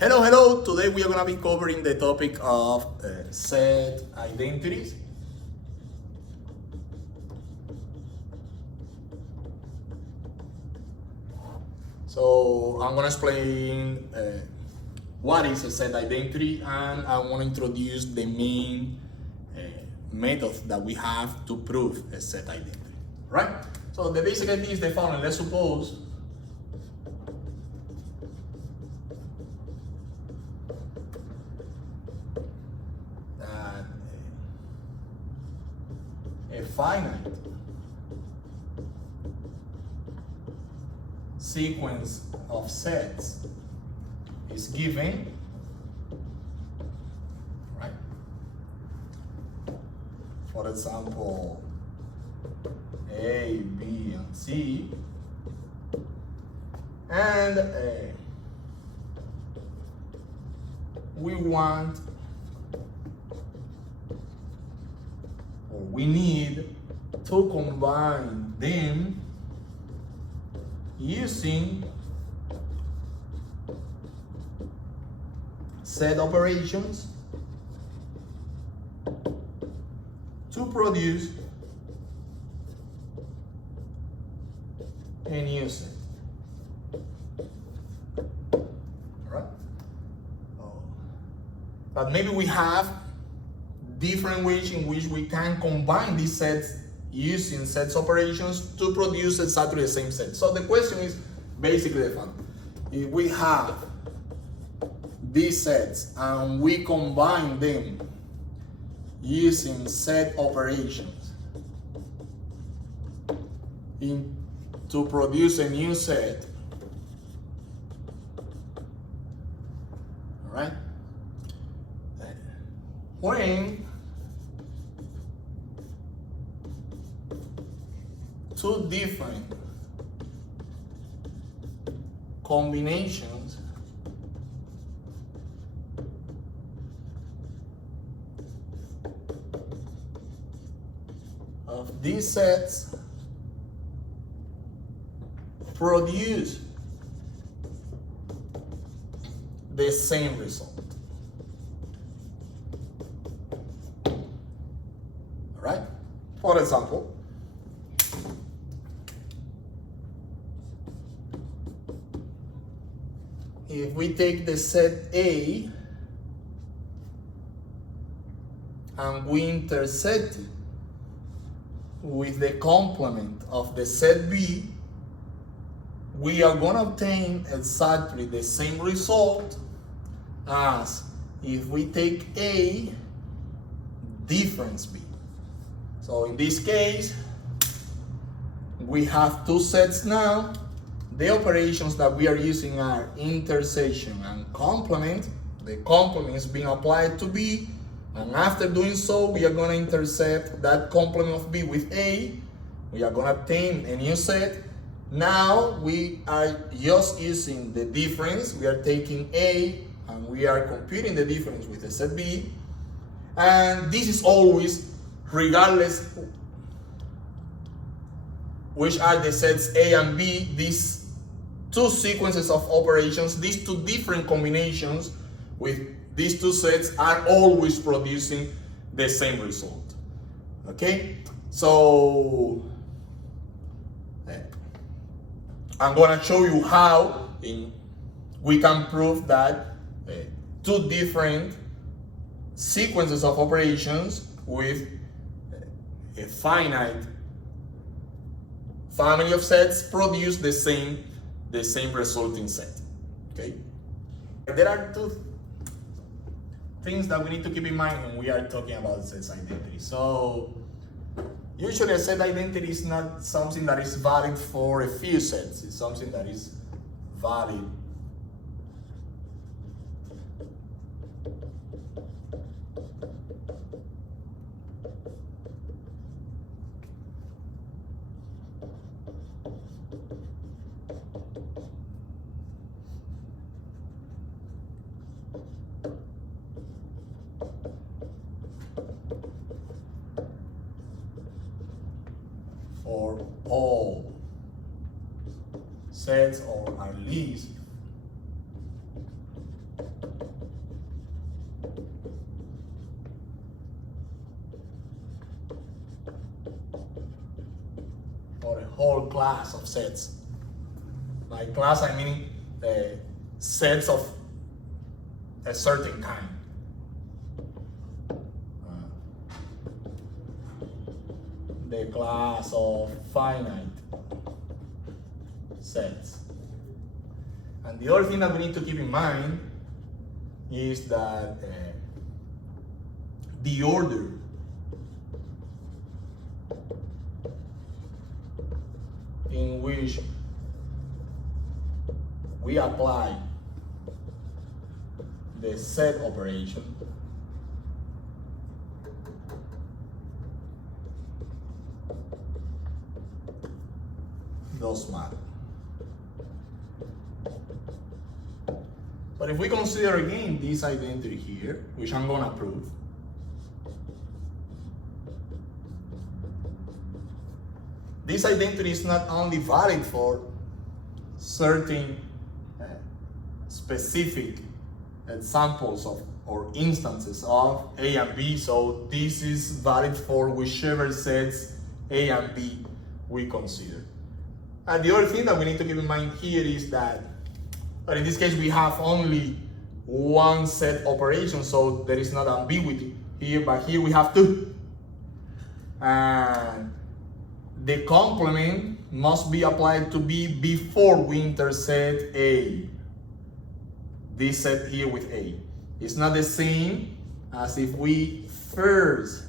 Hello, hello! Today we are going to be covering the topic of set identities. So I'm going to explain what is a set identity, and I want to introduce the main methods that we have to prove a set identity, right? So the basic idea is the following. Let's suppose that a finite sequence of sets is given, right? For example, A, B, and C, and we want, or we need to combine them using set operations to produce a new set. Alright? But maybe we have different ways in which we can combine these sets using sets operations to produce exactly the same set. So the question is basically the following. If we have these sets and we combine them using set operations to produce a new set, all right? When two different combinations of these sets produce the same result. All right? For example, if we take the set A and we intersect it with the complement of the set B, we are going to obtain exactly the same result as if we take A difference B. So in this case, we have two sets now. The operations that we are using are intersection and complement. The complement is being applied to B, and after doing so, we are going to intercept that complement of B with A. We are going to obtain a new set. Now we are just using the difference. We are taking A and we are computing the difference with the set B. And this is always regardless which are the sets A and B. These two sequences of operations, these two different combinations with these two sets are always producing the same result. Okay, so I'm going to show you how we can prove that two different sequences of operations with a finite family of sets produce the same resulting set. Okay, there are two things that we need to keep in mind when we are talking about set identity. So usually a set identity is not something that is valid for a few sets. It's something that is valid for all sets, or at least whole class of sets. By class, I mean sets of a certain kind. The class of finite sets. And the other thing that we need to keep in mind is that the order in which we apply the set operation does matter. But if we consider again this identity here, which I'm going to prove, this identity is not only valid for certain specific examples of or instances of A and B, so this is valid for whichever sets A and B we consider. And the other thing that we need to keep in mind here is that, but in this case we have only one set operation, so there is not ambiguity here, but here we have two. And the complement must be applied to B before we intersect A. This set here with A. It's not the same as if we first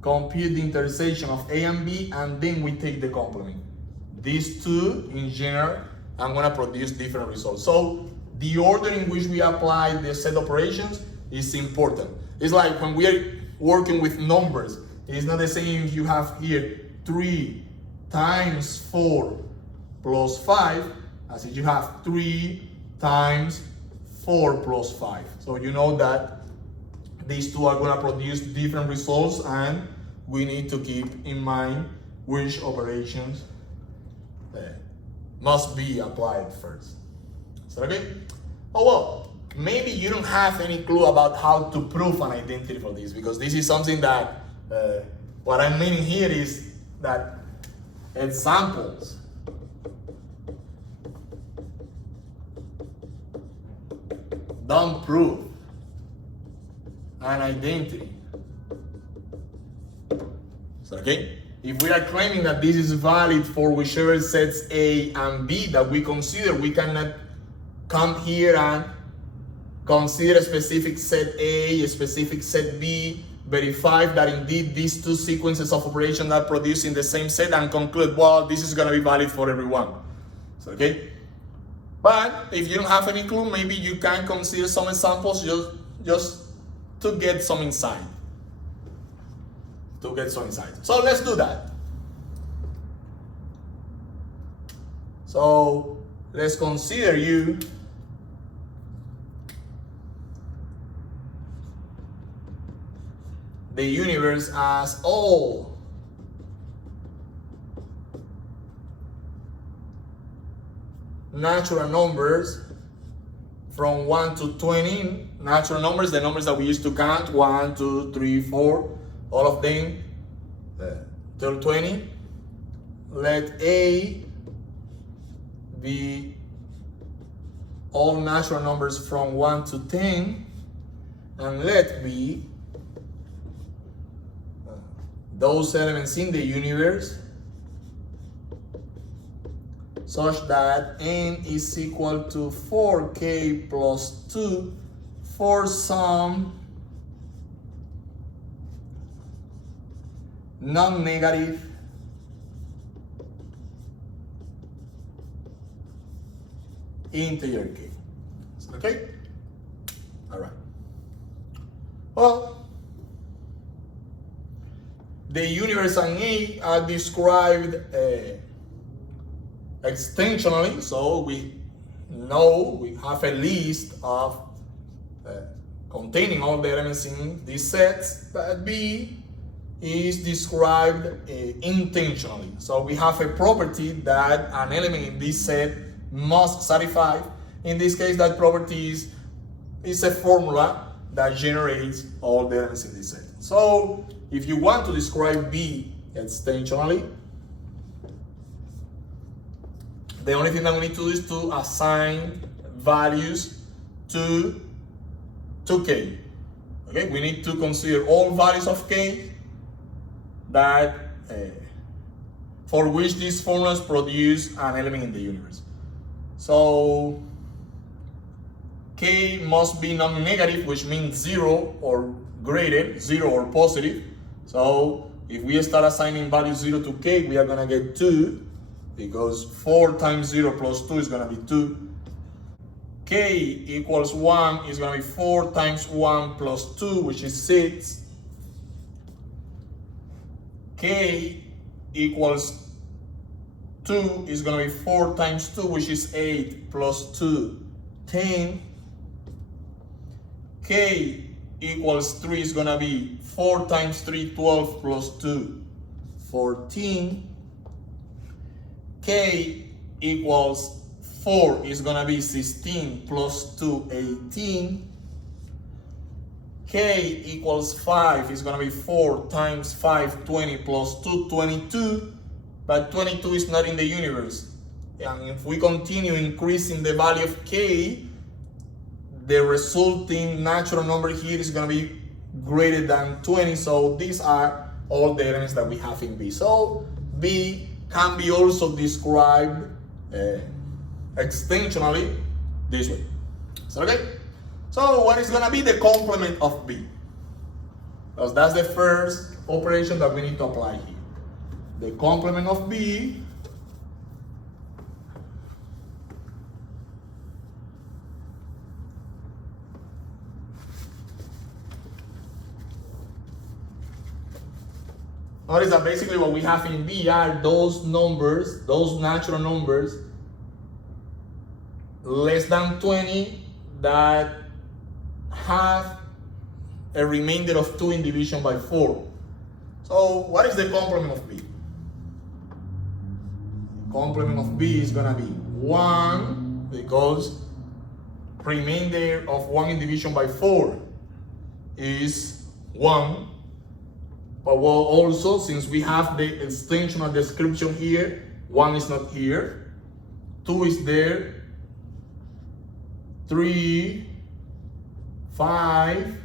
compute the intersection of A and B and then we take the complement. These two, in general, are going to produce different results. So the order in which we apply the set operations is important. It's like when we are working with numbers, it's not the same if you have here 3 times 4 plus 5 as if you have 3 times 4 plus 5. So you know that these two are going to produce different results and we need to keep in mind which operations must be applied first. Is that okay? Oh well, maybe you don't have any clue about how to prove an identity for this, because this is something that what I'm meaning here is that examples don't prove an identity. Is that okay? If we are claiming that this is valid for whichever sets A and B that we consider, we cannot come here and consider a specific set A, a specific set B, verify that indeed these two sequences of operations are produced in the same set and conclude, well, this is going to be valid for everyone. So, okay? But if you don't have any clue, maybe you can consider some examples just to get some insight. So let's do that. So let's consider the universe as all natural numbers from 1 to 20. Natural numbers, the numbers that we used to count, 1, 2, 3, 4, all of them till 20. Let A be all natural numbers from 1 to 10, and let B those elements in the universe such that n is equal to 4k plus 2 for some non-negative integer k. Okay? All right. Well, the universe and A are described extensionally, so we know we have a list of containing all the elements in these sets, but B is described intentionally. So we have a property that an element in this set must satisfy. In this case, that property is a formula that generates all the elements in this set. So if you want to describe B extensionally. The only thing that we need to do is to assign values to k. Okay, we need to consider all values of k that for which these formulas produce an element in the universe. So k must be non-negative, which means 0 or greater, 0 or positive. So if we start assigning value 0 to k, we are going to get 2, because 4 times 0 plus 2 is going to be 2. K equals 1 is going to be 4 times 1 plus 2, which is 6. K equals 2 is going to be 4 times 2, which is 8, plus 2, 10. K equals 3 is going to be 4 times 3, 12, plus 2, 14. K equals 4 is going to be 16 plus 2, 18. K equals 5 is going to be 4 times 5, 20 plus 2, 22. But 22 is not in the universe. And if we continue increasing the value of k, the resulting natural number here is going to be greater than 20. So these are all the elements that we have in B. So B can be also described extensionally this way. Is that okay? So what is going to be the complement of B? Because that's the first operation that we need to apply here. The complement of B notice that basically what we have in B are those numbers, those natural numbers less than 20 that have a remainder of 2 in division by 4. So what is the complement of B? The complement of B is going to be 1, because remainder of 1 in division by 4 is 1. But well, also, since we have the extensional description here, 1 is not here, 2 is there, 3, 5,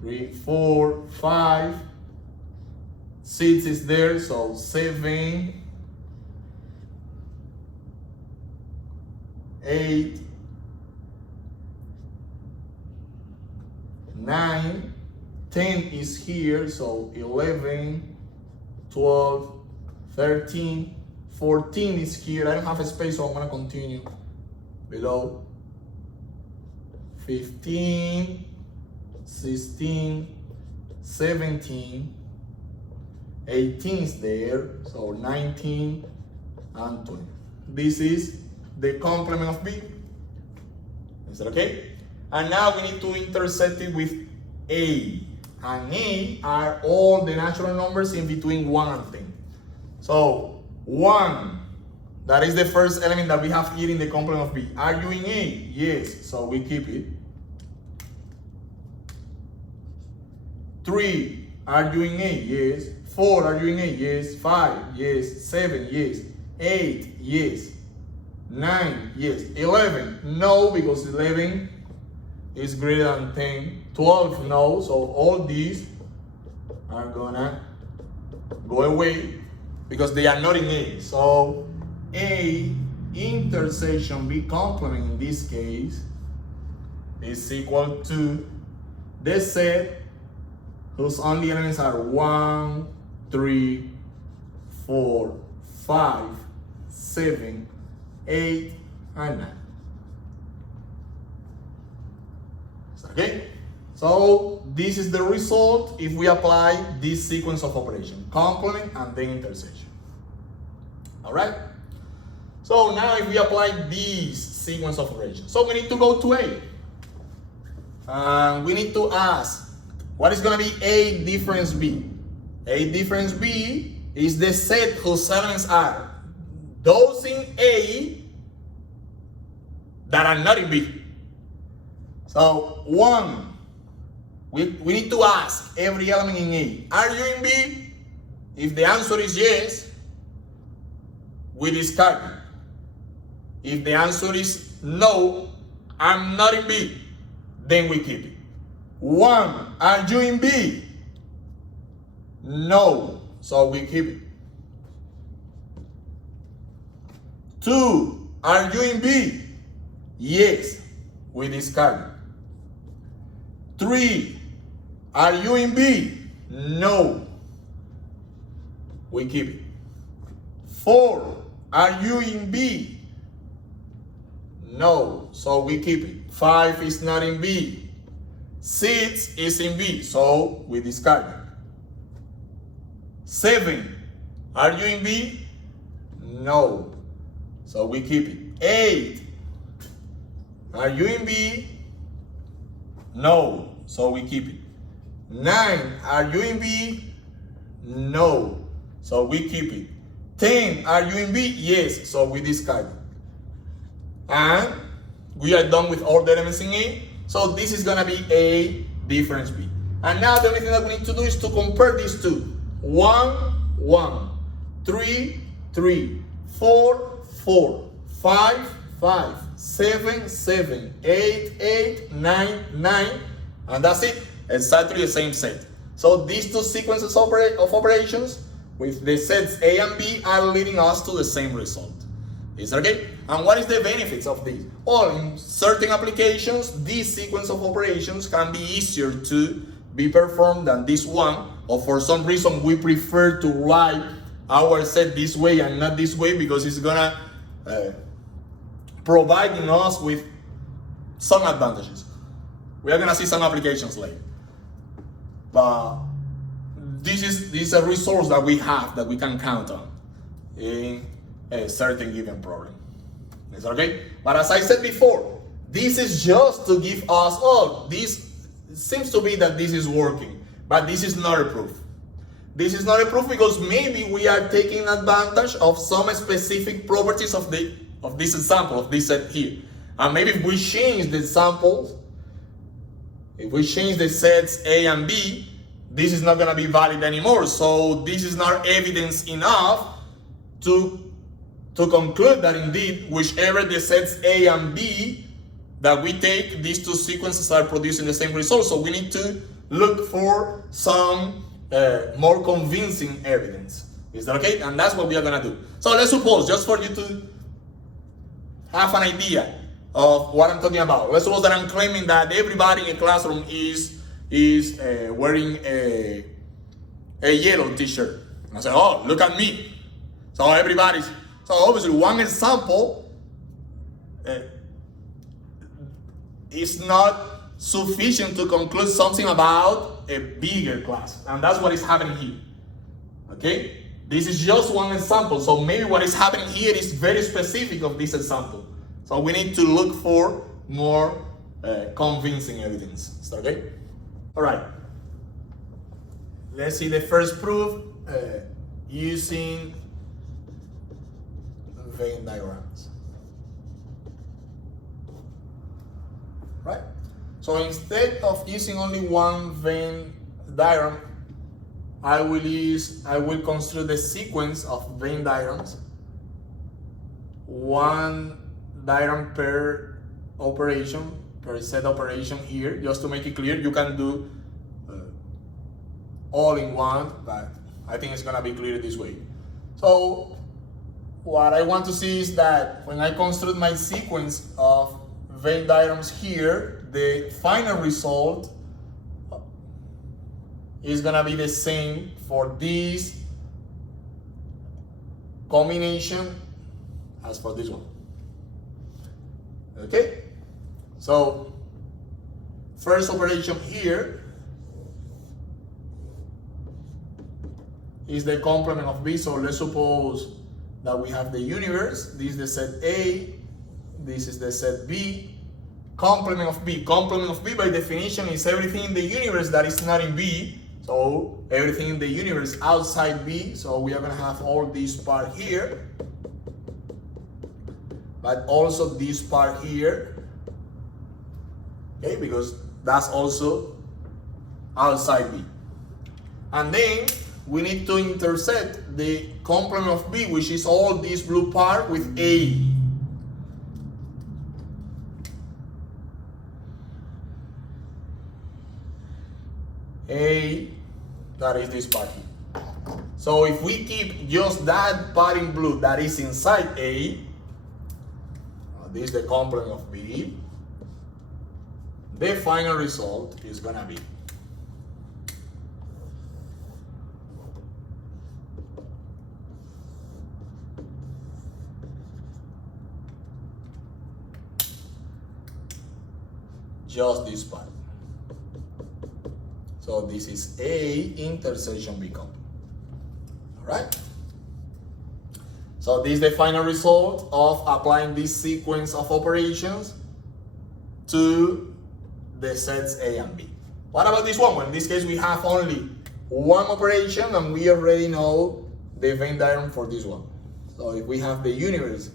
3, 4, 5, 6 is there, so 7, 8, 9, 10 is here, so 11, 12, 13, 14 is here. I don't have a space, so I'm going to continue below. 15, 16, 17, 18 is there, so 19 and 20. This is the complement of B. Is that okay? And now we need to intersect it with A. And A are all the natural numbers in between 1 and 10. So 1, that is the first element that we have here in the complement of B. Are you in A? Yes, so we keep it. 3, are you in A? Yes. 4, are you in A? Yes. 5, yes. 7, yes. 8, yes. 9, yes. 11, no, because 11 is greater than 10. 12, no. So all these are gonna go away because they are not in A. So A intersection B complement in this case is equal to the set whose only elements are 1, 3, 4, 5, 7, 8, and 9. Okay? So this is the result if we apply this sequence of operation, complement and then intersection. Alright? So now if we apply this sequence of operations, so we need to go to A. We need to ask, what is going to be A difference B? A difference B is the set whose elements are those in A that are not in B. So 1 we need to ask every element in A, are you in B? If the answer is yes, we discard it. If the answer is no, I'm not in B, then we keep it. 1, are you in B? No, so we keep it. 2, are you in B? Yes, we discard it. 3, are you in B? No, we keep it. 4, are you in B? No, so we keep it. 5 is not in B. 6 is in B, so we discard it. 7, are you in B? No, so we keep it. 8, are you in B? No, so we keep it. 9, are you in B? No, so we keep it. 10, are you in B? Yes, so we discard it. And we are done with all the elements in A. So this is gonna be A difference B. And now the only thing that we need to do is to compare these two. 1, 1, 3, 3, 4, 4, 5, 5, 7, 7, 8, 8, 9, 9, and that's it. Exactly the same set. So these two sequences of operations with the sets A and B are leading us to the same result. Is that okay? And what is the benefits of this? Well, in certain applications, this sequence of operations can be easier to be performed than this one, or for some reason we prefer to write our set this way and not this way because it's gonna providing us with some advantages. We are gonna see some applications later. But this is a resource that we have that we can count on in a certain given problem. Is that okay? But as I said before, this is just to give us, oh, this seems to be that this is working, but this is not a proof. This is not a proof because maybe we are taking advantage of some specific properties of this example, of this set here. And maybe if we change the samples, if we change the sets A and B, this is not going to be valid anymore. So this is not evidence enough to conclude that indeed, whichever the sets A and B that we take, these two sequences are producing the same result. So we need to look for some more convincing evidence. Is that okay? And that's what we are going to do. So let's suppose, just for you to have an idea of what I'm talking about, let's suppose that I'm claiming that everybody in a classroom is wearing a yellow t-shirt. And I say, oh, look at me. So obviously one example is not sufficient to conclude something about a bigger class. And that's what is happening here. Okay? This is just one example. So maybe what is happening here is very specific of this example. So we need to look for more convincing evidence. Is that okay? All right. Let's see the first proof using Venn diagrams. Right? So instead of using only one Venn diagram, I will construct the sequence of Venn diagrams, one diagram per operation, per set operation here. Just to make it clear, you can do all in one, but I think it's gonna be clear this way. So what I want to see is that when I construct my sequence of Venn diagrams here, the final result is gonna be the same for this combination as for this one. Okay? So first operation here is the complement of B. So let's suppose that we have the universe. This is the set A, this is the set B. Complement of B. Complement of B by definition is everything in the universe that is not in B. So everything in the universe outside B. So we are going to have all this part here, but also this part here. Okay, because that's also outside B. And then we need to intersect the complement of B, which is all this blue part, with A. A, that is this part here. So if we keep just that part in blue that is inside A, this is the complement of B, the final result is gonna be just this part. So this is A intersection B complement. Alright? So this is the final result of applying this sequence of operations to the sets A and B. What about this one? Well, in this case we have only one operation and we already know the Venn diagram for this one. So if we have the universe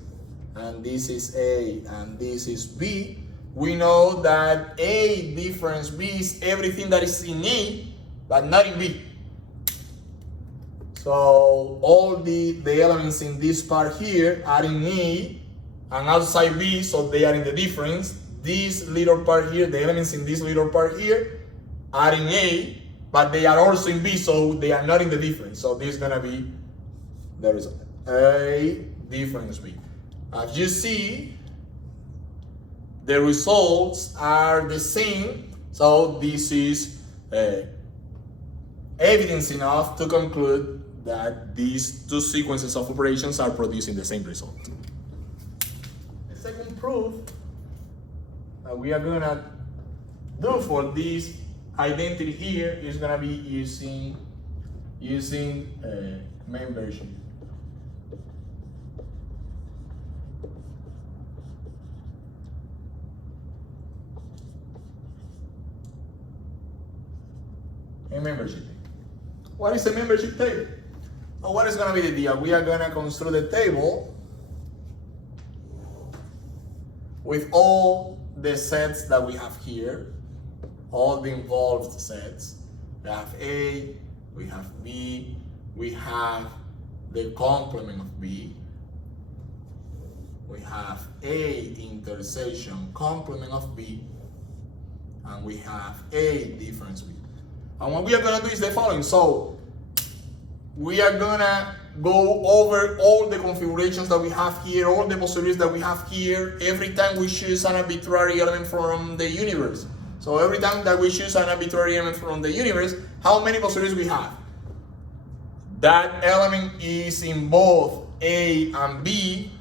and this is A and this is B, we know that A difference B is everything that is in A but not in B. So all the elements in this part here are in A and outside B, so they are in the difference. This little part here, the elements in this little part here are in A, but they are also in B, so they are not in the difference. So this is gonna be the result. A difference B. As you see, the results are the same, so this is evidence enough to conclude that these two sequences of operations are producing the same result. The second proof that we are gonna do for this identity here is gonna be using main version. A membership table. What is a membership table? So what is going to be the deal? We are going to construct a table with all the sets that we have here, all the involved sets. We have A, we have B, we have the complement of B, we have A intersection complement of B, and we have A difference B. And what we are going to do is the following. So we are going to go over all the configurations that we have here, all the possibilities that we have here, every time we choose an arbitrary element from the universe. So every time that we choose an arbitrary element from the universe, how many possibilities we have? That element is in both A and B,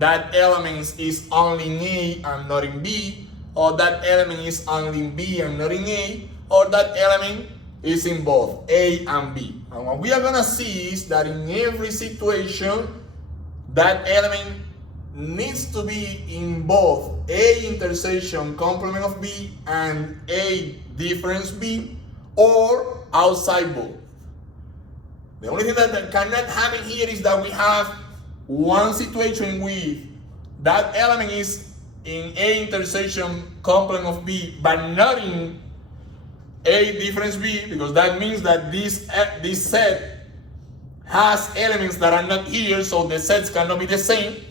that element is only in A and not in B, or that element is only in B and not in A, or that element is in both A and B. And what we are gonna see is that in every situation, that element needs to be in both A intersection complement of B and A difference B, or outside both. The only thing that cannot happen here is that we have one situation with that element is in A intersection complement of B, but not in A difference B, because that means that this set has elements that are not here, so the sets cannot be the same.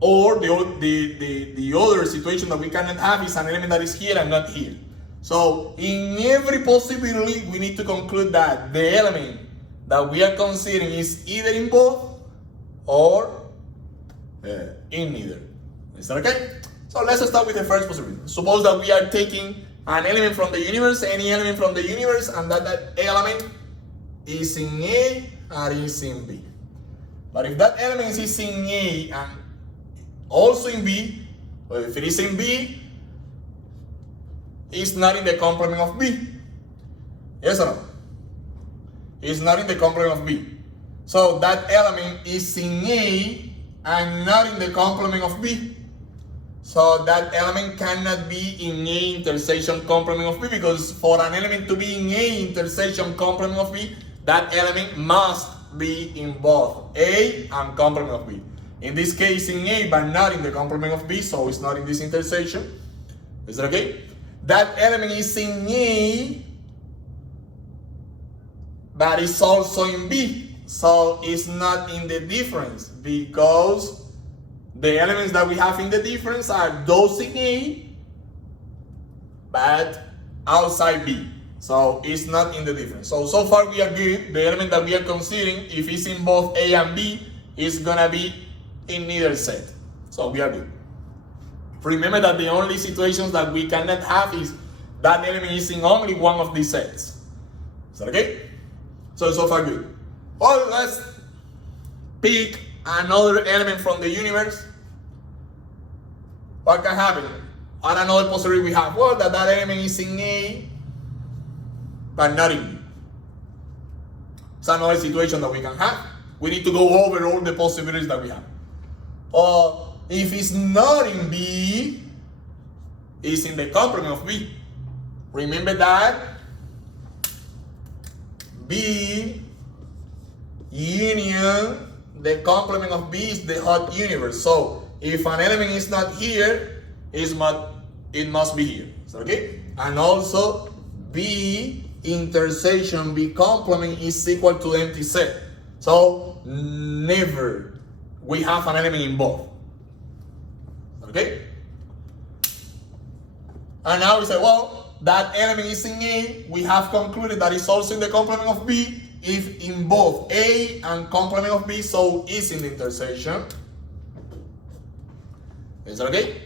Or the other situation that we cannot have is an element that is here and not here. So in every possibility, we need to conclude that the element that we are considering is either in both or in neither. Is that okay? So let's start with the first possibility. Suppose that we are taking an element from the universe, any element from the universe, and that element is in A and is in B. But if that element is in A and also in B, or if it is in B, it's not in the complement of B. Yes or no? It's not in the complement of B. So that element is in A and not in the complement of B. So that element cannot be in A intersection complement of B, because for an element to be in A intersection complement of B, that element must be in both A and complement of B. In this case in A but not in the complement of B, so it's not in this intersection. Is that okay? That element is in A but it's also in B. So it's not in the difference because the elements that we have in the difference are those in A, but outside B. So it's not in the difference. So far we are good. The element that we are considering, if it's in both A and B, is gonna be in neither set. So we are good. Remember that the only situations that we cannot have is that element is in only one of these sets. Is that okay? So far good. Well, let's pick another element from the universe. What can happen? And another possibility we have, well, that element is in A, but not in B. It's another situation that we can have. We need to go over all the possibilities that we have. Or if it's not in B, it's in the complement of B. Remember that B union, the complement of B is the hot universe. So if an element is not here, it must be here. So, okay? And also B intersection B complement is equal to empty set. So never we have an element in both. Okay? And now we say, well, that element is in A. We have concluded that it's also in the complement of B. If in both A and complement of B, so it's in the intersection. Is that okay?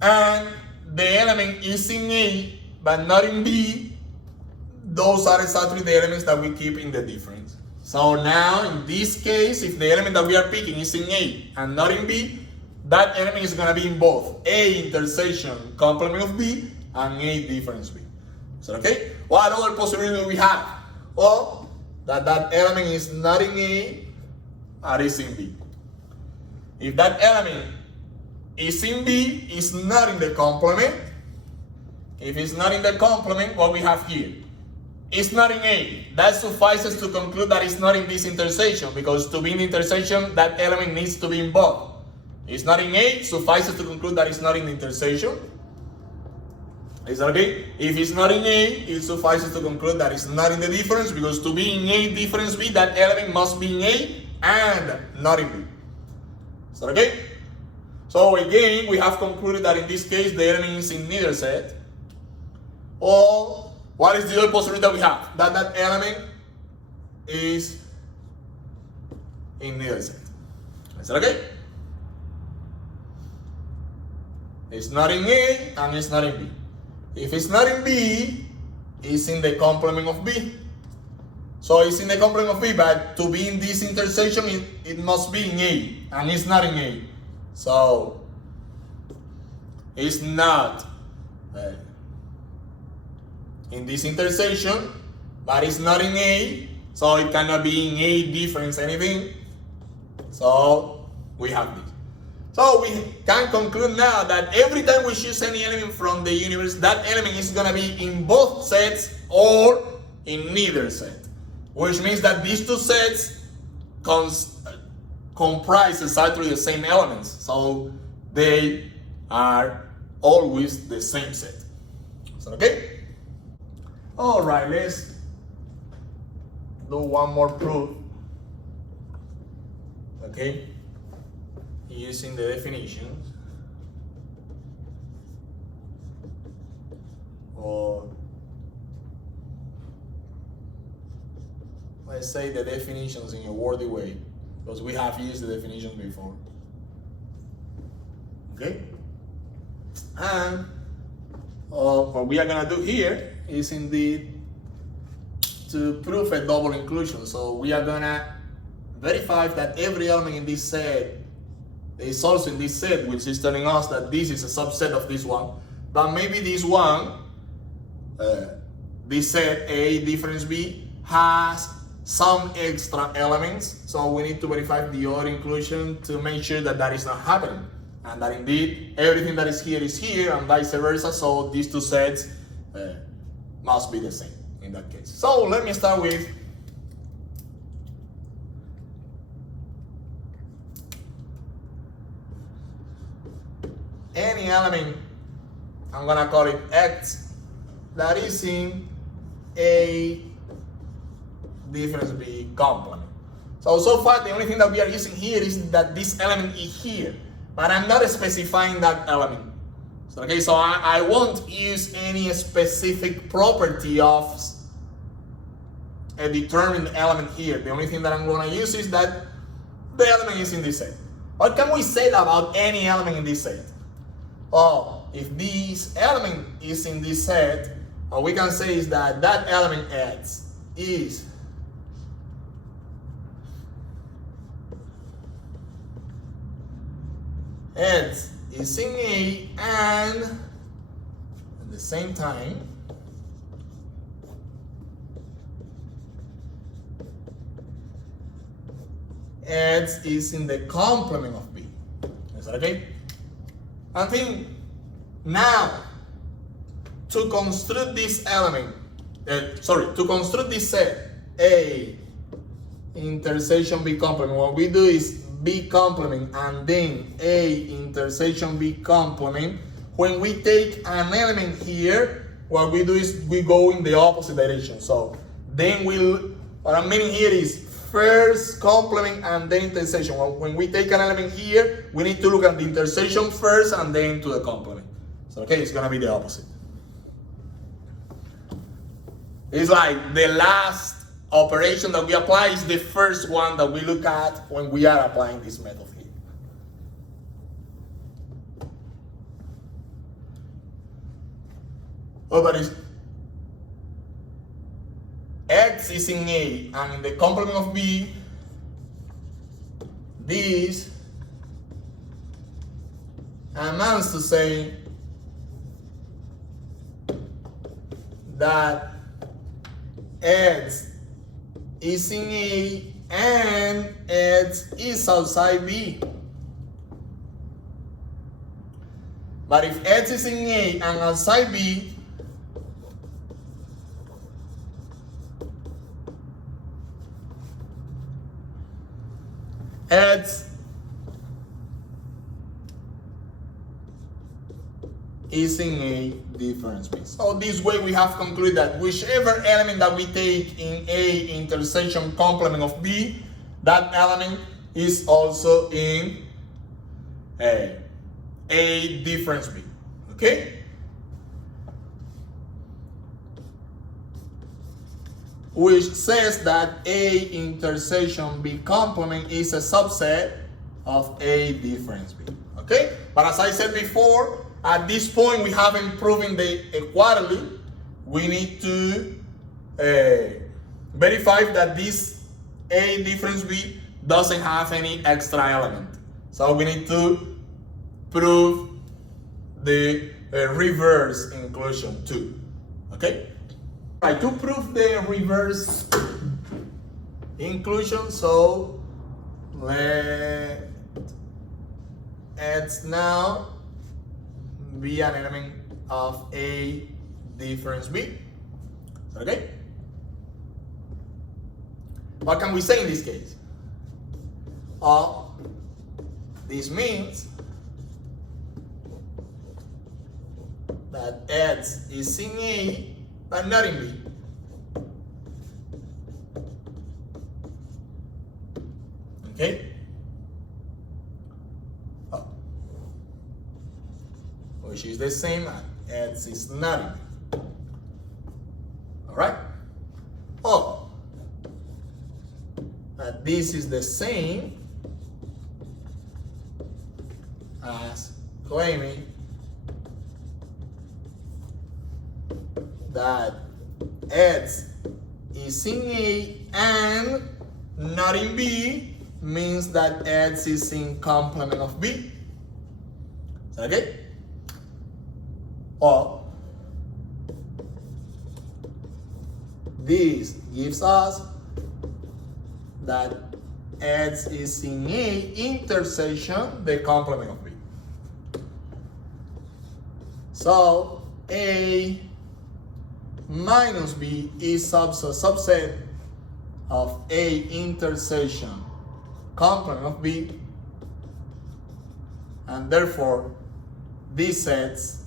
And the element is in A, but not in B. Those are exactly the elements that we keep in the difference. So now, in this case, if the element that we are picking is in A and not in B, that element is going to be in both A intersection complement of B and A difference B. Is that okay? What other possibility do we have? Well, that element is not in A and is in B. If that element is in B, it's not in the complement. If it's not in the complement, what we have here? It's not in A. That suffices to conclude that it's not in this intersection, because to be in the intersection, that element needs to be in both. It's not in A, suffices to conclude that it's not in the intersection. Is that okay? If it's not in A, it suffices to conclude that it's not in the difference, because to be in A difference B, that element must be in A and not in B. Is that okay? So again, we have concluded that in this case, the element is in neither set. Or what is the other possibility that we have? That element is in neither set. Is that okay? It's not in A and it's not in B. If it's not in B, it's in the complement of B. So it's in the complement of B, but to be in this intersection, it must be in A, and it's not in A. So it's not in this intersection, but it's not in A, so it cannot be in A difference anything. So we have this. So we can conclude now that every time we choose any element from the universe, that element is going to be in both sets or in neither set. Which means that these two sets comprise exactly the same elements. So they are always the same set. Is that okay? Alright, let's do one more proof. Okay? Using the definitions. Or let's say the definitions in a wordy way, because we have used the definitions before. Okay? And what we are going to do here is indeed to prove a double inclusion. So we are going to verify that every element in this set is also in this set, which is telling us that this is a subset of this one. But maybe this one, this set A difference B, has some extra elements. So we need to verify the other inclusion to make sure that that is not happening. And that indeed everything that is here and vice versa. So these two sets must be the same in that case. So let me start with any element, I'm gonna call it X, that is in A difference B complement. So far the only thing that we are using here is that this element is here, but I'm not specifying that element. So, okay, so I won't use any specific property of a determined element here. The only thing that I'm going to use is that the element is in this set. What can we say about any element in this set? Well, if this element is in this set, what we can say is that that element X is in A, and at the same time X is in the complement of B. Is that okay? I think now to construct this element, to construct this set A intersection B complement, what we do is B complement and then A intersection B complement. When we take an element here, what we do is we go in the opposite direction. So then what I'm meaning here is first complement and then intersection. When we take an element here, we need to look at the intersection first and then to the complement. So okay, it's gonna be the opposite. It's like the last operation that we apply is the first one that we look at when we are applying this method here. Oh, but X is in A and in the complement of B, this amounts to saying that X is in A and X is outside B. But if X is in A and outside B, X is in A difference B. So this way we have concluded that whichever element that we take in A intersection complement of B, that element is also in A difference B. Okay? Which says that A intersection B complement is a subset of A difference B. Okay? But as I said before, at this point we haven't proven the equality. We need to verify that this A difference B doesn't have any extra element. So we need to prove the reverse inclusion too. Okay? Right, to prove the reverse inclusion, so let X now be an element of A difference B. Okay? What can we say in this case? This means that X is in A but not in B. Okay? Which is the same as X is not in B. Alright? But this is the same as claiming that X is in A and not in B means that X is in complement of B. Is that okay? Or this gives us that X is in A intersection the complement of B. So A minus B is a subset of A intersection complement of B, and therefore these sets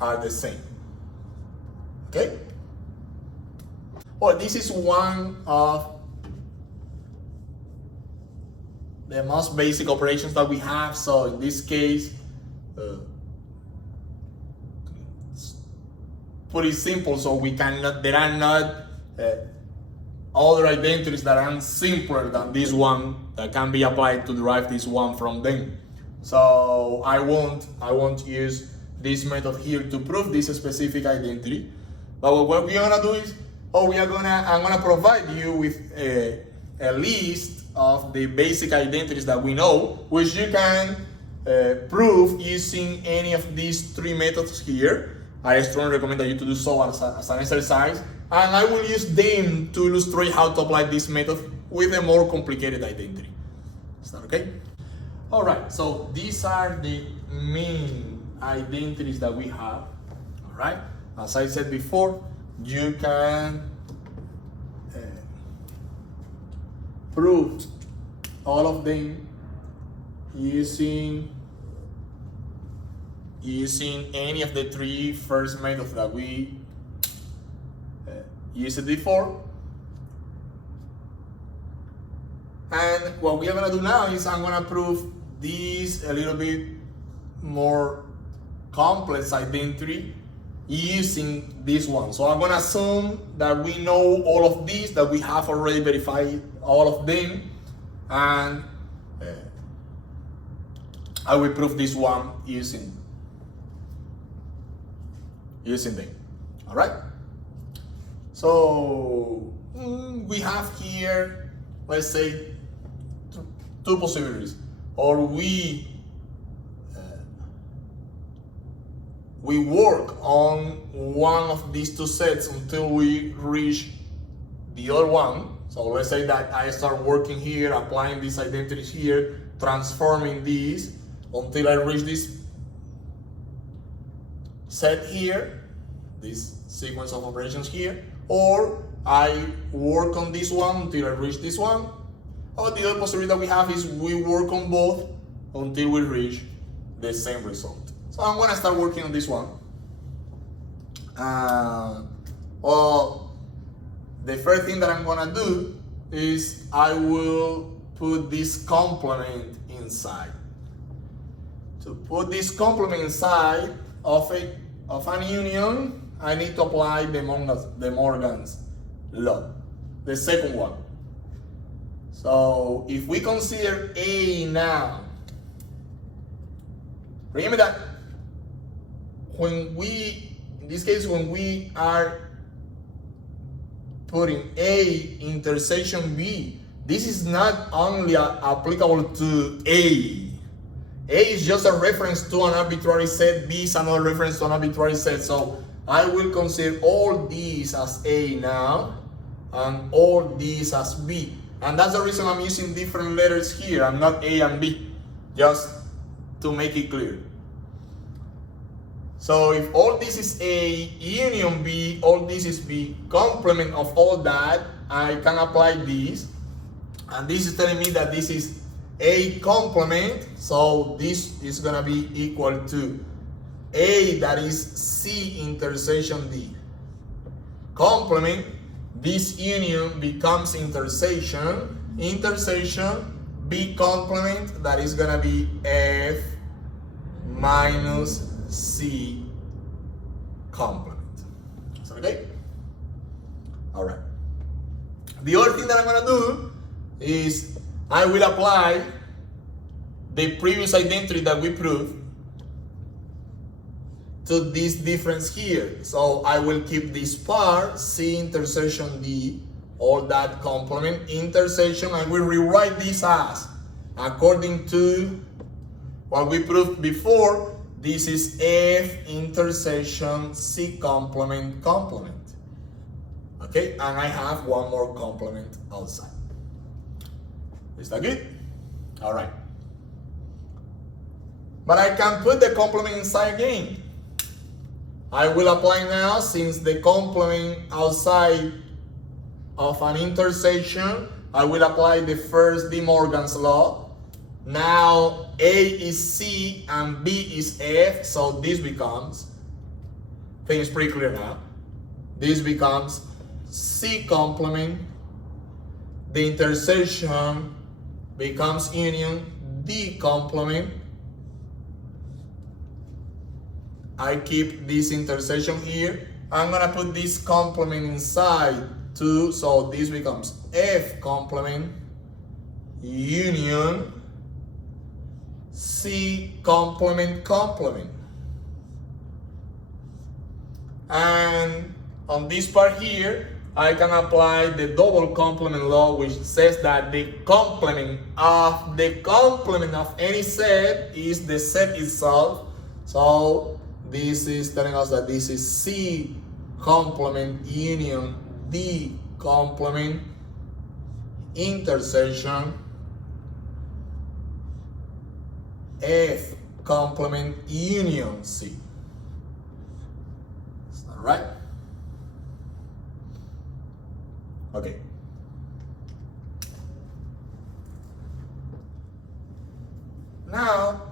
are the same. Okay? Well, this is one of the most basic operations that we have. So in this case, it's pretty simple. So we cannot, there are not other identities that are simpler than this one that can be applied to derive this one from them. So I won't use this method here to prove this specific identity. But what we're gonna do is, I'm gonna provide you with a list of the basic identities that we know, which you can prove using any of these three methods here. I strongly recommend that you to do so as an exercise, and I will use them to illustrate how to apply this method with a more complicated identity. Is that okay? All right, so these are the main identities that we have. All right, as I said before, you can prove all of them using any of the three first methods that we used before. And what we are gonna do now is I'm gonna prove this a little bit more complex identity using this one. So I'm gonna assume that we know all of these, that we have already verified all of them, and I will prove this one using them. All right. So we have here, let's say, two possibilities, or we work on one of these two sets until we reach the other one. So let's say that I start working here, applying these identities here, transforming these until I reach this set here, this sequence of operations here, or I work on this one until I reach this one. Or the other possibility that we have is we work on both until we reach the same result. So I'm gonna start working on this one. Well, the first thing that I'm gonna do is I will put this complement inside. To put this complement inside of an union, I need to apply De Morgan's law, the second one. So if we consider A now, remember that when we are putting A intersection B, this is not only applicable to A. A is just a reference to an arbitrary set, B is another reference to an arbitrary set. So I will consider all these as A now, and all these as B. And that's the reason I'm using different letters here. I'm not A and B, just to make it clear. So if all this is A, union B, all this is B, complement of all that, I can apply this. And this is telling me that this is A complement, so this is gonna be equal to A, that is C intersection D. Complement, this union becomes intersection, B complement, that is gonna be F minus C complement. Is that okay? All right. The other thing that I'm gonna do is I will apply the previous identity that we proved to this difference here. So I will keep this part, C intersection D, all that complement, intersection, and we rewrite this as, according to what we proved before, this is F intersection C complement, complement. Okay, and I have one more complement outside. Is that good? All right. But I can put the complement inside again. I will apply now, since the complement outside of an intersection, I will apply the first De Morgan's law. Now A is C and B is F, so this becomes things pretty clear now. This becomes C complement. The intersection becomes union D complement. I keep this intersection here. I'm gonna put this complement inside too, so this becomes F complement union C complement complement. And on this part here, I can apply the double complement law, which says that the complement of any set is the set itself. So this is telling us that this is C complement union D complement intersection F complement union C. Is that right? Okay. Now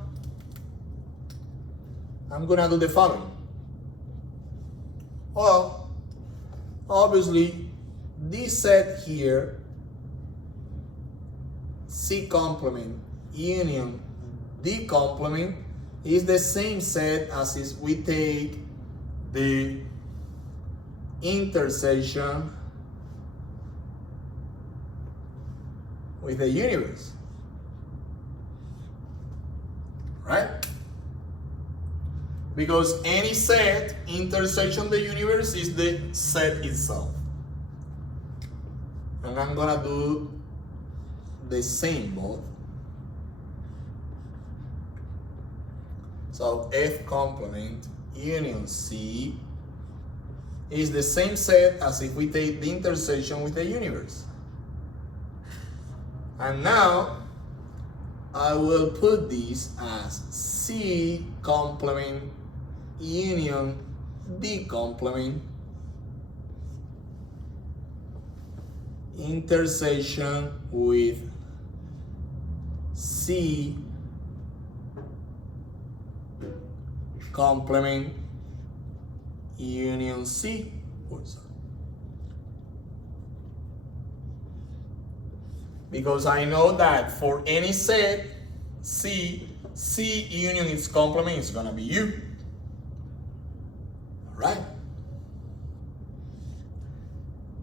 I'm gonna do the following. Well, obviously this set here, C complement union D complement, is the same set as if we take the intersection with the universe, right? Because any set intersection the universe is the set itself. And I'm gonna do the same both. So F complement union C is the same set as if we take the intersection with the universe. And now I will put this as C complement union D complement intersection with C complement union C. Because I know that for any set C union its complement is gonna be U. Alright?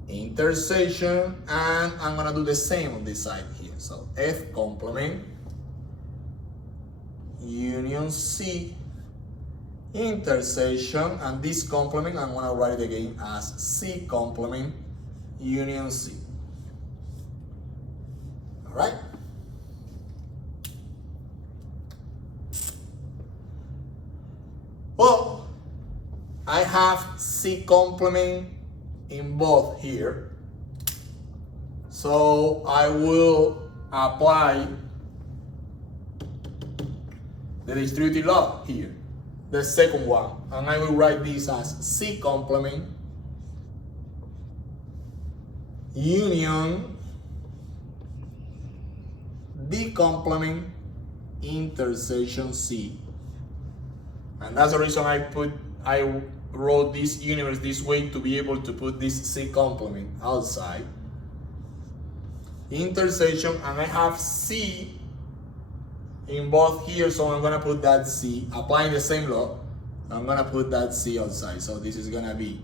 Intersection, and I'm gonna do the same on this side here. So F complement union C intersection, and this complement I'm gonna write it again as C complement union C. Alright? Well, I have C complement in both here, so I will apply the distributive law here, the second one, and I will write this as C complement union D complement intersection C. And that's the reason I wrote this universe this way, to be able to put this C complement outside. Intersection, and I have C in both here, so I'm gonna put that C, applying the same law, I'm gonna put that C outside. So this is gonna be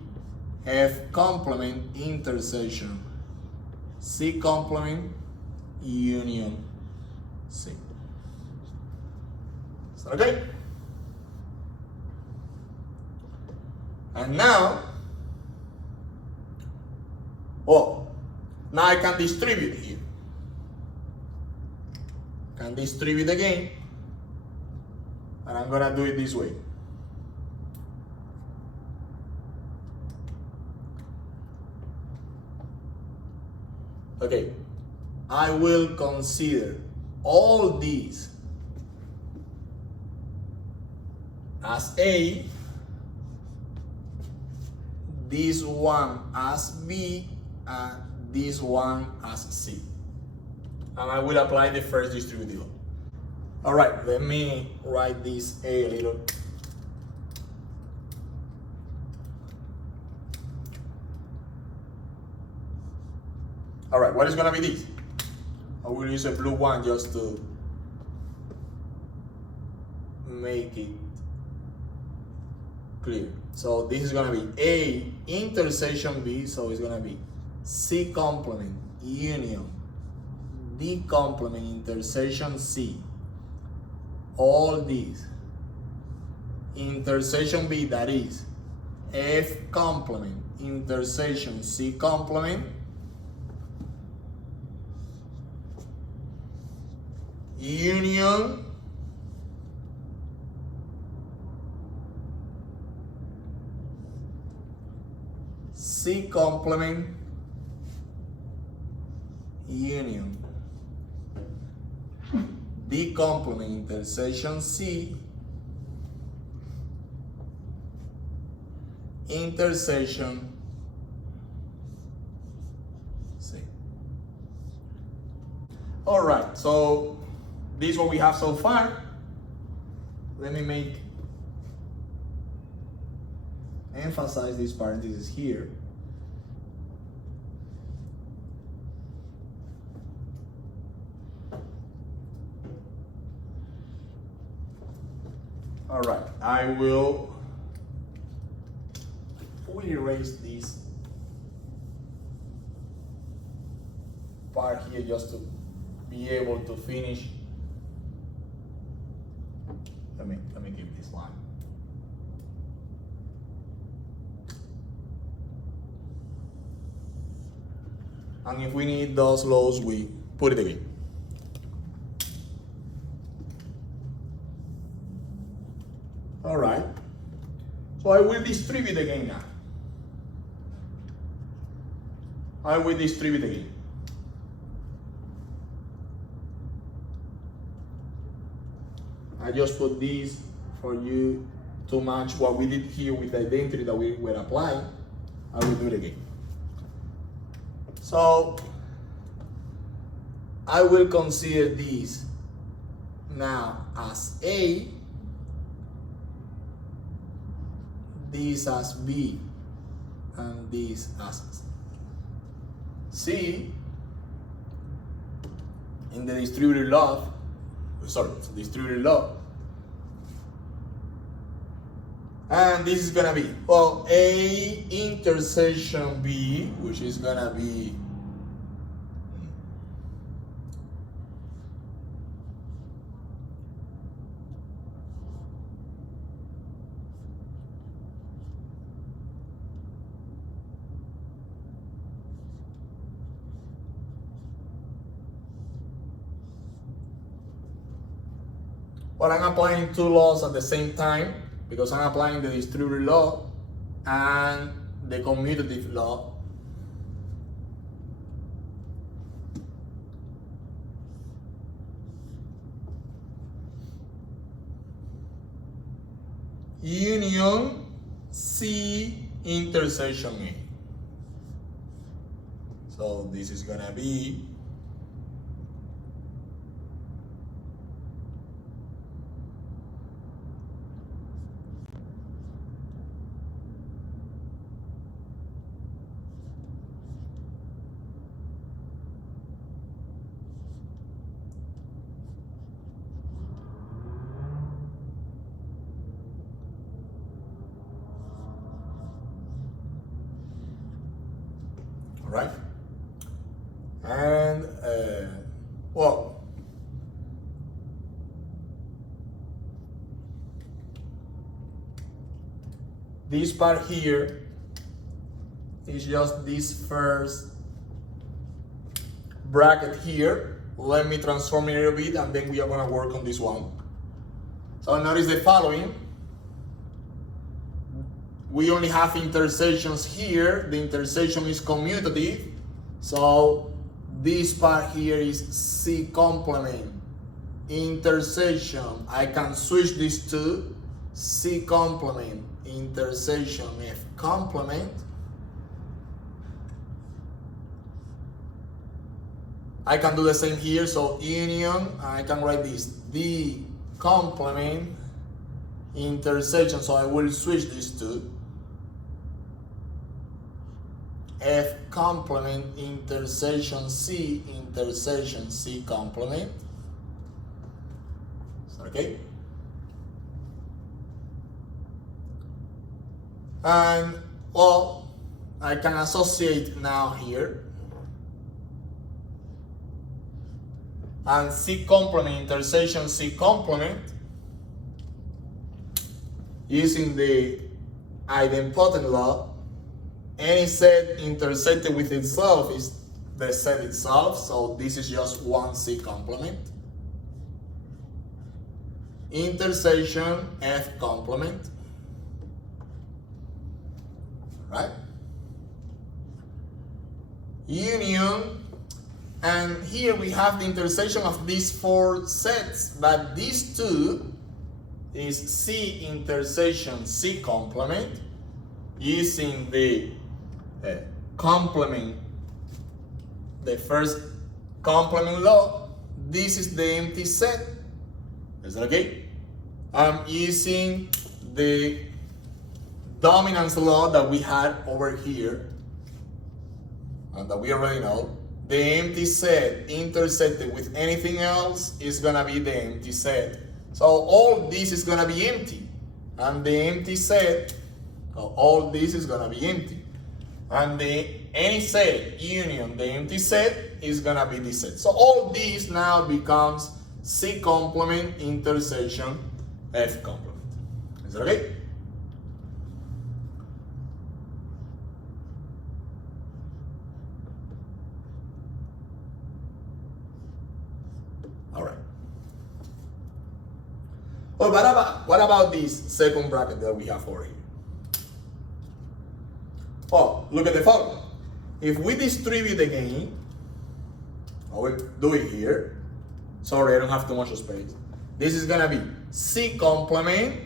F complement intersection C complement union C. Is that okay? And now, now I can distribute here. Can distribute again, and I'm gonna do it this way. Okay, I will consider all these as A, this one as B, and this one as C. And I will apply the first distributive law. All right, let me write this A a little. All right, what is gonna be this? I will use a blue one just to make it clear. So this is gonna be A intersection B, so it's gonna be C complement union D complement intersection C. All these intersection B, that is F complement intersection C complement union C complement union D complement intersection C intersection C. All right, so this is what we have so far. Let me emphasize these parentheses here. All right, I will erase this part here just to be able to finish. Let me keep this line. And if we need those lows, we put it again. All right, so I will distribute again now. I will distribute again. I just put this for you to match what we did here with the identity that we were applying. I will do it again. So I will consider this now as A, this as B, and this as C in the distributed log. Distributed log. And this is gonna be, well, A intersection B, which is gonna be well, I'm applying two laws at the same time because I'm applying the distributed law and the commutative law. Union C intersection A. So this is gonna be right? And well, this part here is just this first bracket here. Let me transform it a little bit and then we are going to work on this one. So notice the following. We only have intersections here. The intersection is commutative. So this part here is C complement intersection. I can switch these two. C complement intersection F complement. I can do the same here. So union, I can write this D complement intersection. So I will switch these two. F complement intersection C complement. Okay? And well, I can associate now here. And C complement intersection C complement using the idempotent law. Any set intersected with itself is the set itself, so this is just one C complement. Intersection F complement. Right? Union, and here we have the intersection of these four sets, but these two is C intersection C complement using the complement, the first complement law. This is the empty set. Is that okay? I'm using the dominance law that we had over here and that we already know. The empty set intersected with anything else is gonna be the empty set. So all this is gonna be empty, and the empty set, all this is gonna be empty, and any set union the empty set is gonna be this set. So all this now becomes C complement intersection F complement. Is that okay? All right. Well, what about this second bracket that we have over here? Oh, look at the formula. If we distribute again, I will do it here. Sorry, I don't have too much space. This is gonna be C complement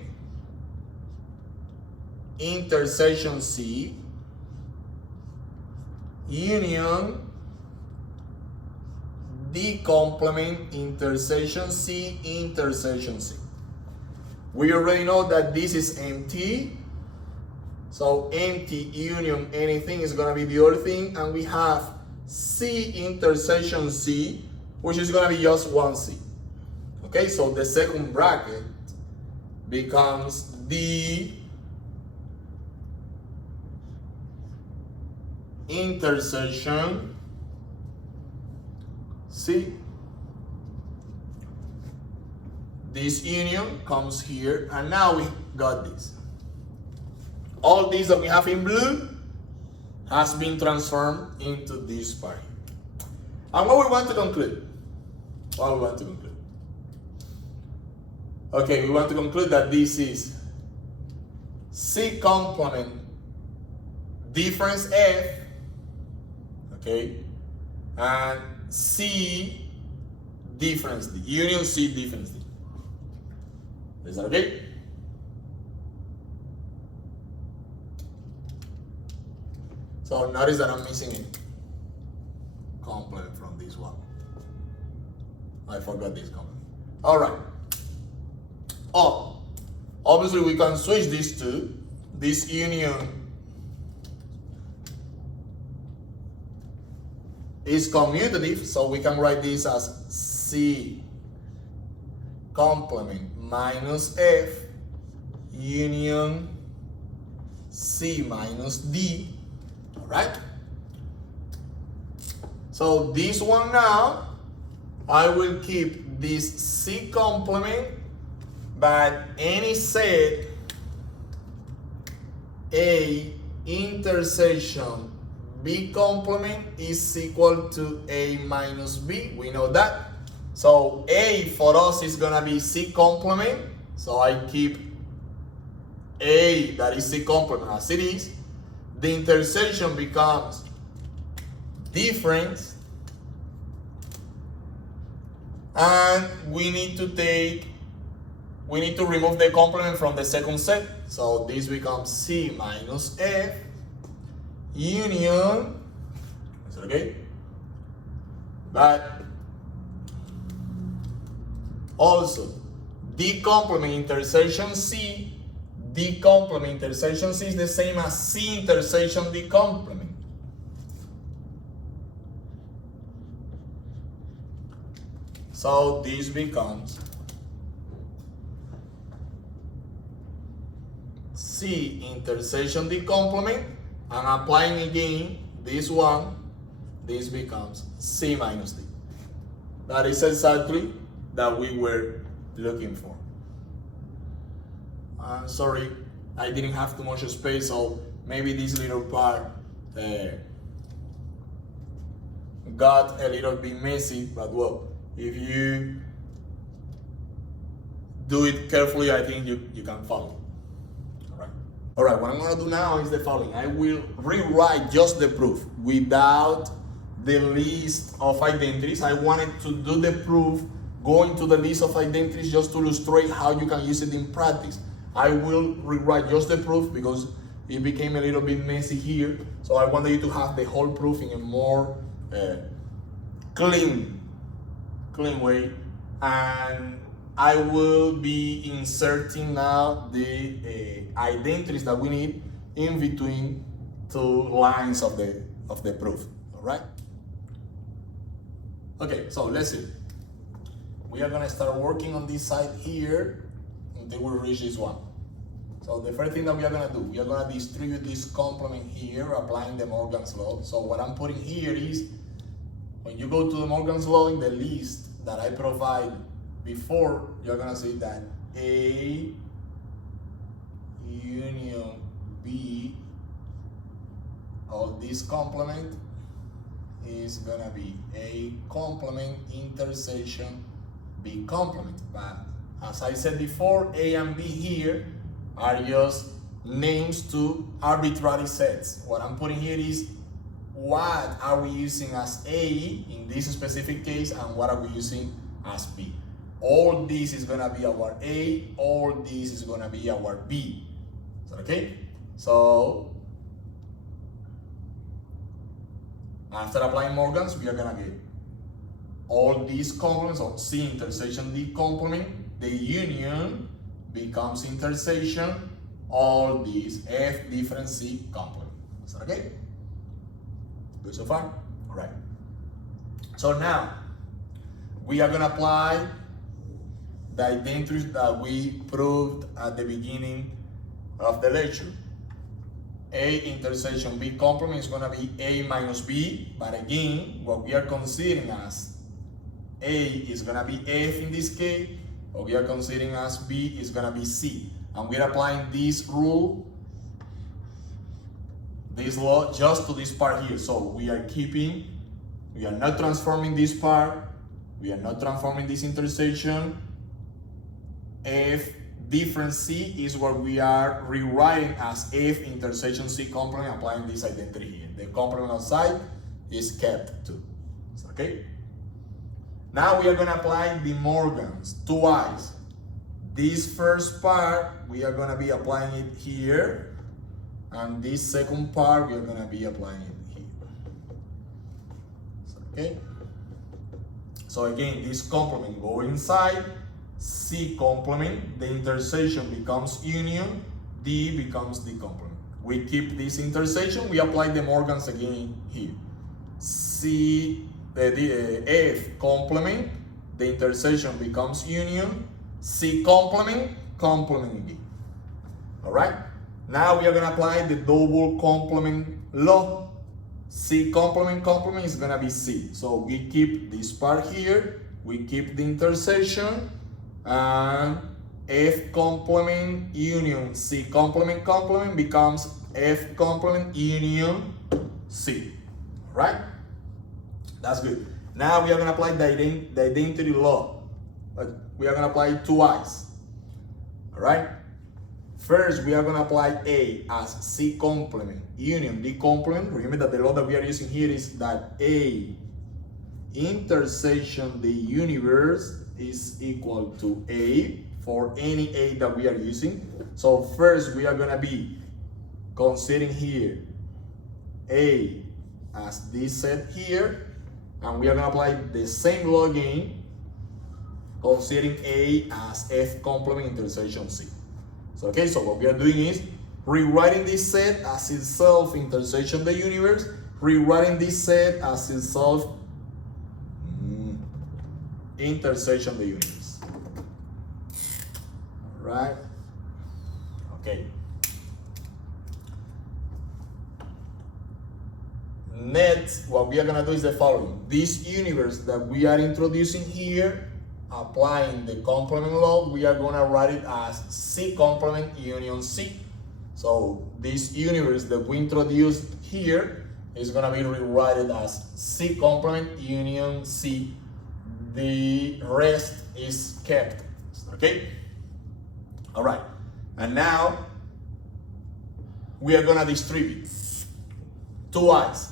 intersection C union D complement intersection C intersection C. We already know that this is empty. So empty union anything is gonna be the other thing, and we have C intersection C, which is gonna be just one C. Okay, so the second bracket becomes D intersection C. This union comes here, and now we got this. All these that we have in blue has been transformed into this part. And what we want to conclude? What we want to conclude? Okay, we want to conclude that this is C complement difference F, okay, and C difference D, union C difference D. Is that okay? So notice that I'm missing a complement from this one. I forgot this complement. All right. Oh, obviously we can switch these two. This union is commutative, so we can write this as C complement minus F union C minus D. All right. So this one now, I will keep this C complement, but any set A intersection B complement is equal to A minus B. We know that. So A for us is gonna be C complement. So I keep A that is C complement as it is. The intersection becomes difference, and we need to remove the complement from the second set. So this becomes C minus F union, is that okay? But also D complement intersection C, D complement intersection C is the same as C intersection D complement. So this becomes C intersection D complement, and applying again this one, this becomes C minus D. That is exactly that we were looking for. Sorry, I didn't have too much space, so maybe this little part got a little bit messy, but well, if you do it carefully, I think you can follow. All right, what I'm gonna do now is the following. I will rewrite just the proof without the list of identities. I wanted to do the proof going to the list of identities just to illustrate how you can use it in practice. I will rewrite just the proof because it became a little bit messy here. So I wanted you to have the whole proof in a more clean way. And I will be inserting now the identities that we need in between two lines of the proof. All right? Okay, so let's see. We are gonna start working on this side here until we reach this one. So the first thing that we are gonna do, we are gonna distribute this complement here, applying the Morgan's law. So what I'm putting here is, when you go to the Morgan's law in the list that I provide before, you're gonna see that A union B, all this complement is gonna be A complement intersection B complement. But as I said before, A and B here are just names to arbitrary sets. What I'm putting here is what are we using as A in this specific case and what are we using as B. All this is gonna be our A, all this is gonna be our B. Is that okay? So after applying Morgan's, we are gonna get all these complements of C intersection D complement, the union becomes intersection, all these F different C complement. Is that okay? Good so far? All right. So now we are gonna apply the identities that we proved at the beginning of the lecture. A intersection B complement is gonna be A minus B, but again, what we are considering as A is gonna be F in this case, what we are considering as B is gonna be C. And we're applying this rule, this law, just to this part here. So we are not transforming this part, we are not transforming this intersection. F different C is what we are rewriting as F intersection C complement, applying this identity here. The complement outside is kept too. Okay? Now we are going to apply the Morgan's twice. This first part, we are going to be applying it here. And this second part, we are going to be applying it here. Okay? So again, this complement go inside. C complement, the intersection becomes union, D becomes the complement. We keep this intersection, we apply the Morgan's again here. C, the F complement, the intersection becomes union, C complement, complement again. All right? Now we are gonna apply the double complement law. C complement, complement is gonna be C. So we keep this part here, we keep the intersection, and F complement union C complement complement becomes F complement union C. Right? That's good. Now we are going to apply the identity law. But we are going to apply it twice. Alright? First, we are going to apply A as C complement union D complement. Remember that the law that we are using here is that A intersection the universe is equal to A for any A that we are using. So first we are gonna be considering here A as this set here, and we are gonna apply the same law again, considering A as F complement intersection C. So okay, so what we are doing is rewriting this set as itself intersection the universe, rewriting this set as itself intersection the universe. All right? Okay. Next, what we are gonna do is the following. This universe that we are introducing here, applying the complement law, we are gonna write it as C complement union C. So this universe that we introduced here is gonna be rewritten as C complement union C. The rest is kept, okay? All right, and now we are gonna distribute twice.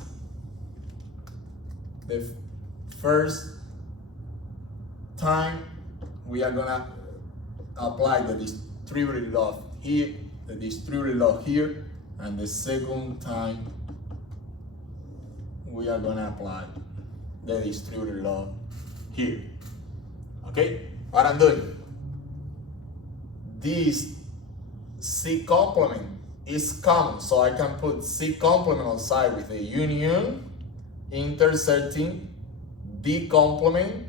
The first time we are gonna apply the distributed law here, the distributed law here, and the second time we are gonna apply the distributed law here. Okay, what I'm doing, this C complement is common, so I can put C complement outside with a union intersecting D complement.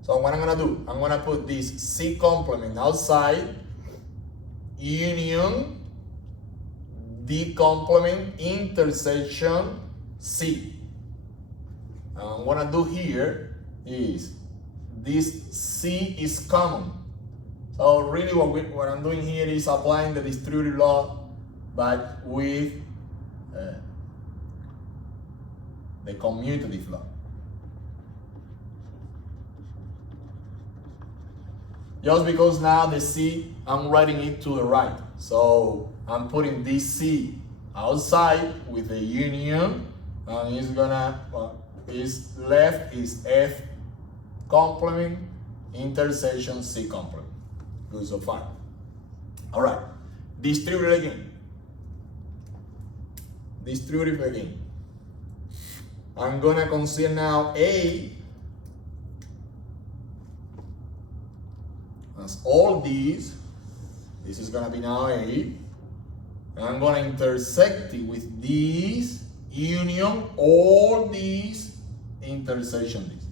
So what I'm gonna do, I'm gonna put this C complement outside, union D complement intersection C. And what I do here is this C is common. So really what I'm doing here is applying the distributed law, but with the commutative law. Just because now the C, I'm writing it to the right. So I'm putting this C outside with a union, and it's gonna, is left is F complement intersection C complement. Good so far. All right, distribute again. Distribute again. I'm gonna consider now A as all these. This is gonna be now A. And I'm gonna intersect it with these, union, all these, intersection these.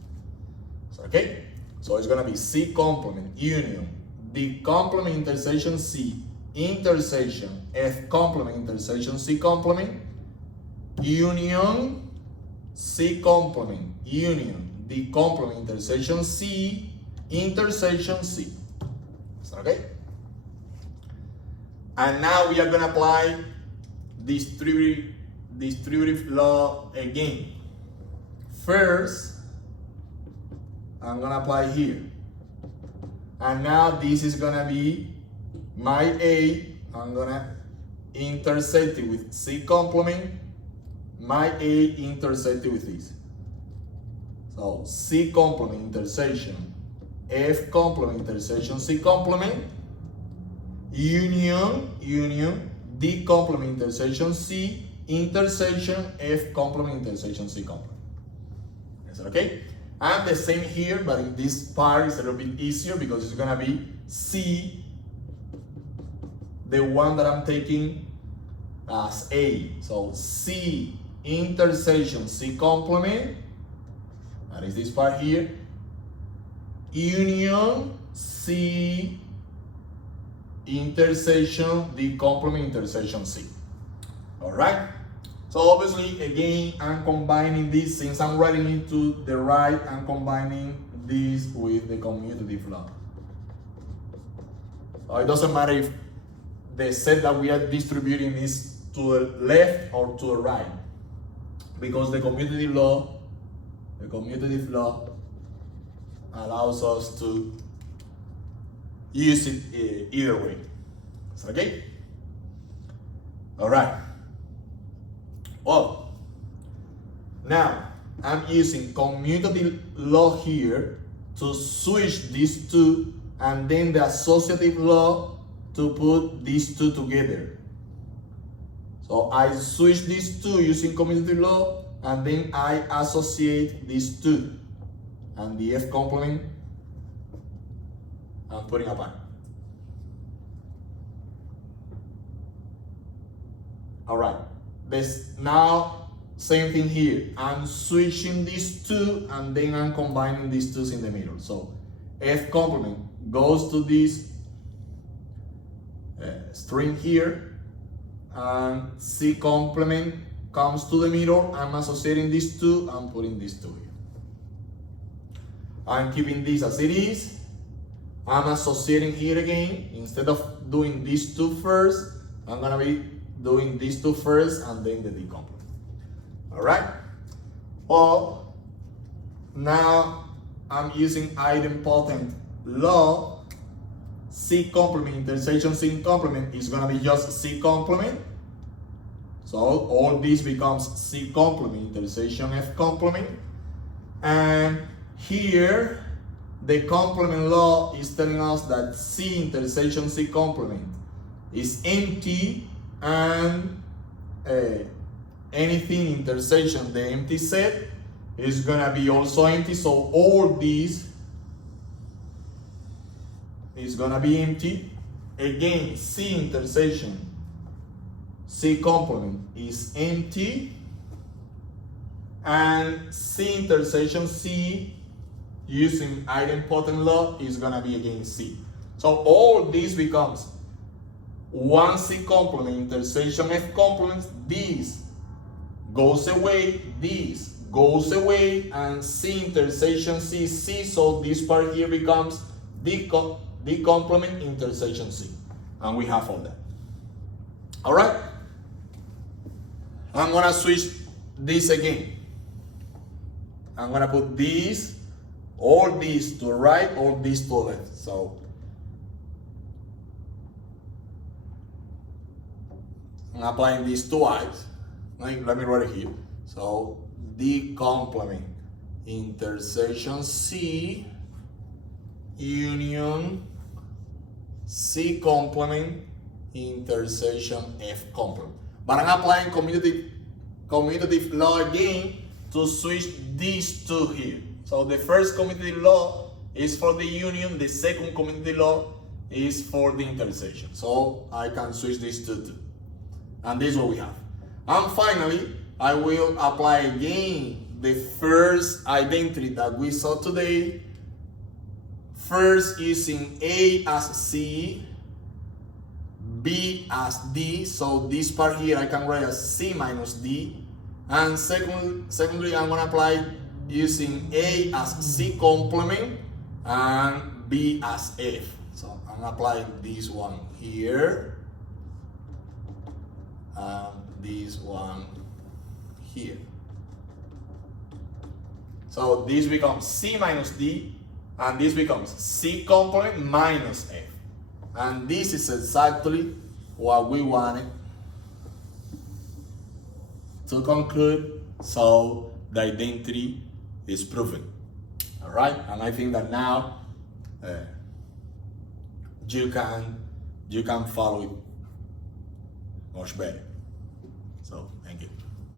So, okay? So it's gonna be C complement, union, D complement, intersection C, intersection, F complement, intersection C complement, union, C complement, union, D complement, intersection C, intersection C. Okay? And now we are going to apply distributive law again. First, I'm going to apply here. And now this is going to be my A. I'm going to intersect it with C complement. My A intersected with this. So C complement intersection, F complement intersection C complement, union, D complement intersection C, intersection F complement intersection C complement. Is that okay? And the same here, but in this part it's a little bit easier because it's gonna be C, the one that I'm taking as A. So C intersection C complement, that is this part here, union C intersection D complement intersection C. All right, so obviously again I'm combining this, since I'm writing it to the right, I'm combining this with the commutative law. So it doesn't matter if the set that we are distributing is to the left or to the right, because the commutative law allows us to use it either way. Is that okay? All right. Well, now I'm using commutative law here to switch these two, and then the associative law to put these two together. So I switch these two using commutative law, and then I associate these two, and the F complement I'm putting apart. All right. Now Same thing here. I'm switching these two and then I'm combining these two in the middle. So F complement goes to this string here, and C complement comes to the middle. I'm associating these two and putting these two here. I'm keeping this as it is. I'm associating here again. Instead of doing these two first, I'm gonna be doing these two first and then the D complement. All right. Well, now I'm using idempotent law. C complement, intersection C complement is gonna be just C complement. So all this becomes C complement, intersection F complement. And here, the complement law is telling us that C intersection C complement is empty, and anything intersection the empty set is gonna be also empty. So all these is gonna be empty. Again, C intersection C complement is empty, and C intersection C using idempotent law is gonna be again C. So all this becomes one C complement, intersection F complement. This goes away, this goes away, and C intersection C, C. So this part here becomes D complement, intersection C, and we have all that. All right. I'm gonna switch this again. I'm gonna put these, all these to the right, all these to the left. So I'm applying these twice. Let me write it here. So D complement, intersection C, union C complement, intersection F complement. But I'm applying commutative law again to switch these two here. So the first commutative law is for the union, the second commutative law is for the intersection. So I can switch these two. And this is what we have. And finally, I will apply again the first identity that we saw today. First, using A as C, B as D. So this part here I can write as C minus D. And secondly, I'm gonna apply using A as C complement and B as F. So I'm applying this one here and this one here. So this becomes C minus D, and this becomes C complement minus F. And this is exactly what we wanted to conclude. So the identity is proven. All right, and I think that now you can follow it much better. So thank you.